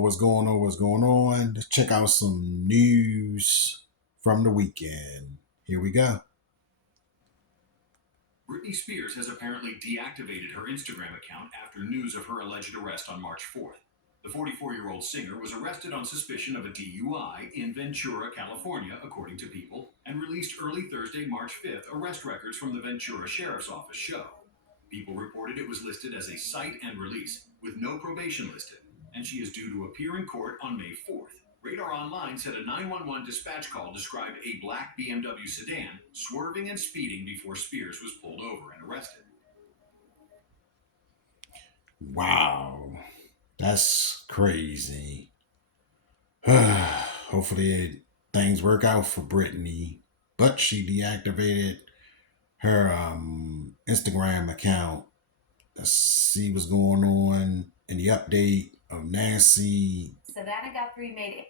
what's going on? What's going on? Let's check out some news from the weekend. Here we go. Britney Spears has apparently deactivated her Instagram account after news of her alleged arrest on March 4th. The 44-year-old singer was arrested on suspicion of a DUI in Ventura, California, according to People, and released early Thursday, March 5th, arrest records from the Ventura Sheriff's Office show. People reported it was listed as a cite and release, with no probation listed, and she is due to appear in court on May 4th. Radar Online said a 911 dispatch call described a black BMW sedan swerving and speeding before Spears was pulled over and arrested. Wow, that's crazy. Hopefully things work out for Brittany, but she deactivated her Instagram account. Let's see what's going on in the update of Nancy Savannah Guthrie made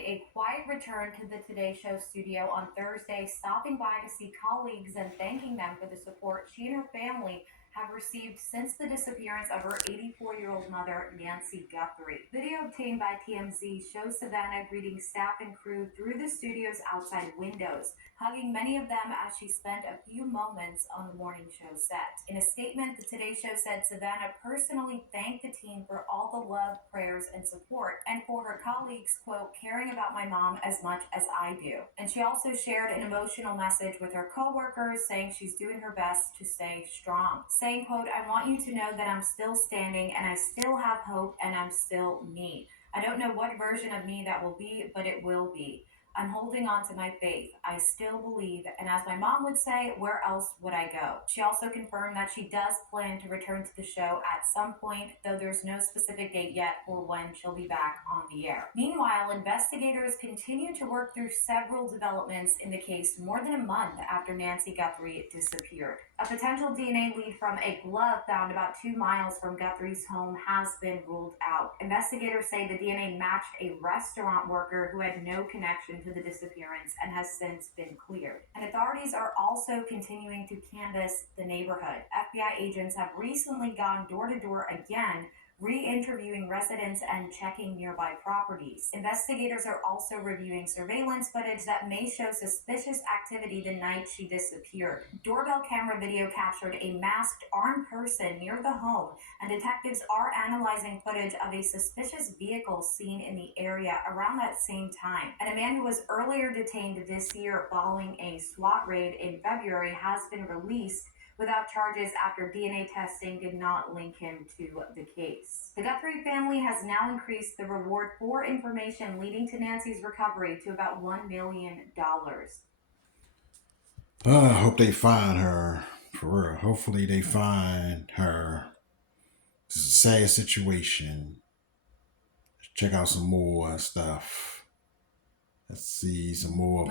a quiet return to the Today Show studio on Thursday, stopping by to see colleagues and thanking them for the support she and her family have received since the disappearance of her 84-year-old mother, Nancy Guthrie. Video obtained by TMZ shows Savannah greeting staff and crew through the studio's outside windows, hugging many of them as she spent a few moments on the morning show set. In a statement, the Today Show said Savannah personally thanked the team for all the love, prayers, and support, and for her colleagues, quote, caring about my mom as much as I do. And she also shared an emotional message with her co-workers, saying she's doing her best to stay strong. Saying, quote, I want you to know that I'm still standing and I still have hope and I'm still me. I don't know what version of me that will be, but it will be. I'm holding on to my faith. I still believe, and as my mom would say, where else would I go? She also confirmed that she does plan to return to the show at some point, though there's no specific date yet for when she'll be back on the air. Meanwhile, investigators continue to work through several developments in the case more than a month after Nancy Guthrie disappeared. A potential DNA lead from a glove found about 2 miles from Guthrie's home has been ruled out. Investigators say the DNA matched a restaurant worker who had no connection to the disappearance and has since been cleared. And authorities are also continuing to canvass the neighborhood. FBI agents have recently gone door to door again, re-interviewing residents and checking nearby properties. Investigators are also reviewing surveillance footage that may show suspicious activity the night she disappeared. Doorbell camera video captured a masked, armed person near the home, and detectives are analyzing footage of a suspicious vehicle seen in the area around that same time. And a man who was earlier detained this year following a SWAT raid in February has been released without charges after DNA testing did not link him to the case. The Guthrie family has now increased the reward for information leading to Nancy's recovery to about $1 million. I hope they find her, for real. Hopefully they find her. This is a sad situation. Let's check out some more stuff. Let's see some more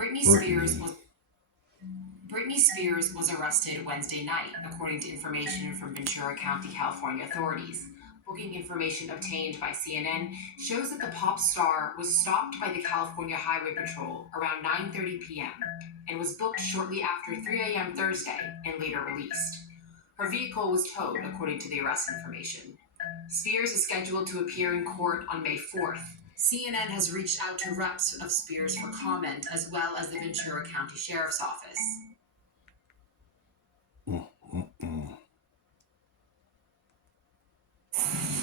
Britney Spears was arrested Wednesday night, according to information from Ventura County, California authorities. Booking information obtained by CNN shows that the pop star was stopped by the California Highway Patrol around 9:30 p.m. and was booked shortly after 3 a.m. Thursday and later released. Her vehicle was towed, according to the arrest information. Spears is scheduled to appear in court on May 4th. CNN has reached out to reps of Spears for comment, as well as the Ventura County Sheriff's Office.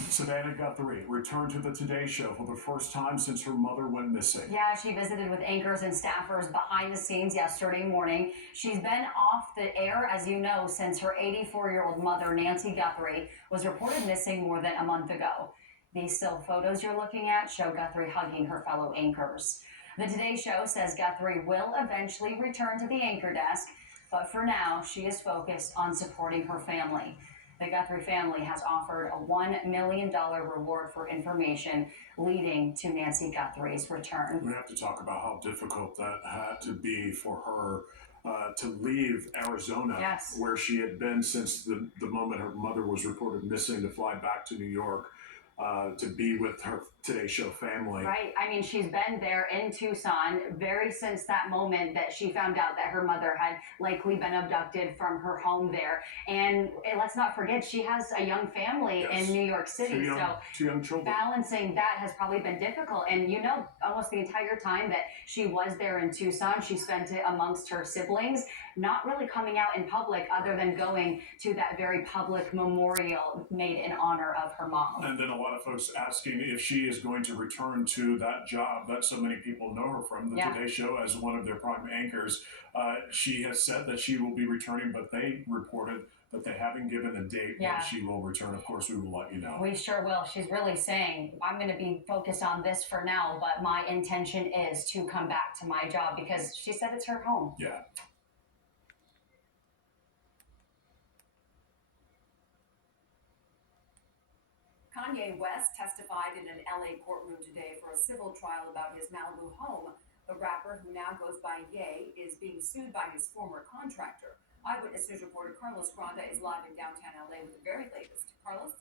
Savannah Guthrie returned to the Today Show for the first time since her mother went missing. Yeah, she visited with anchors and staffers behind the scenes yesterday morning. She's been off the air, as you know, since her 84-year-old mother, Nancy Guthrie, was reported missing more than a month ago. These still photos you're looking at show Guthrie hugging her fellow anchors. The Today Show says Guthrie will eventually return to the anchor desk, but for now, she is focused on supporting her family. The Guthrie family has offered a $1 million reward for information leading to Nancy Guthrie's return. We have to talk about how difficult that had to be for her to leave Arizona, yes, where she had been since the moment her mother was reported missing, to fly back to New York. to be with her Today Show family. Right. I mean, she's been there in Tucson since that moment that she found out that her mother had likely been abducted from her home there. And let's not forget, she has a young family Yes. in New York City. Two young children. Balancing that has probably been difficult. And almost the entire time that she was there in Tucson, she spent it amongst her siblings, not really coming out in public other than going to that very public memorial made in honor of her mom. And then a lot of folks asking if she is going to return to that job that so many people know her from, the Today Show, as one of their prime anchors. She has said that she will be returning, but they reported that they haven't given a date when she will return. Of course, we will let you know. We sure will. She's really saying, I'm going to be focused on this for now, but my intention is to come back to my job, because she said it's her home. Yeah. Kanye West testified in an LA courtroom today for a civil trial about his Malibu home. The rapper, who now goes by Ye, is being sued by his former contractor. Eyewitness News reporter Carlos Granda is live in downtown LA with the very latest. Carlos?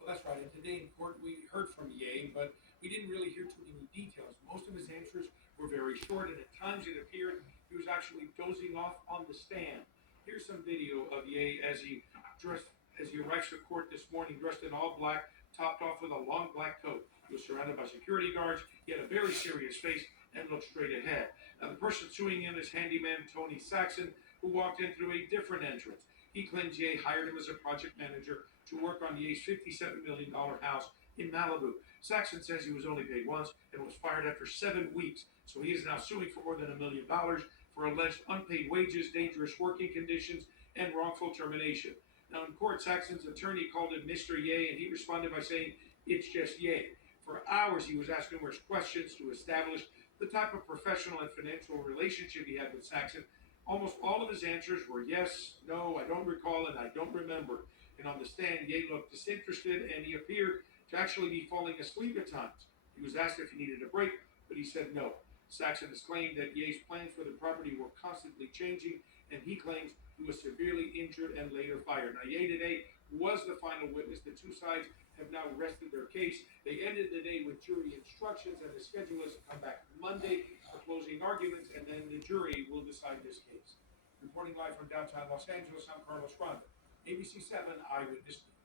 Well, that's right. And today in court, we heard from Ye, but we didn't really hear too many details. Most of his answers were very short, and at times it appeared he was actually dozing off on the stand. Here's some video of Ye as he arrives to court this morning, dressed in all black, topped off with a long black coat. He was surrounded by security guards. He had a very serious face and looked straight ahead. Now, the person suing him is handyman Tony Saxon, who walked in through a different entrance. He claims Ye hired him as a project manager to work on Ye's $57 million house in Malibu. Saxon says he was only paid once and was fired after 7 weeks, so he is now suing for more than $1 million for alleged unpaid wages, dangerous working conditions, and wrongful termination. Now, in court, Saxon's attorney called him Mr. Ye, and he responded by saying, "It's just Ye." For hours, he was asking numerous questions to establish the type of professional and financial relationship he had with Saxon. Almost all of his answers were yes, no, I don't recall, and I don't remember. And on the stand, Ye looked disinterested, and he appeared to actually be falling asleep at times. He was asked if he needed a break, but he said no. Saxon has claimed that Ye's plans for the property were constantly changing, and he claims he was severely injured and later fired. Now, Ye today was the final witness. The two sides have now rested their case. They ended the day with jury instructions, and the schedule is to come back Monday for closing arguments, and then the jury will decide this case. Reporting live from downtown Los Angeles, I'm Carlos Granda, ABC 7 Eyewitness News.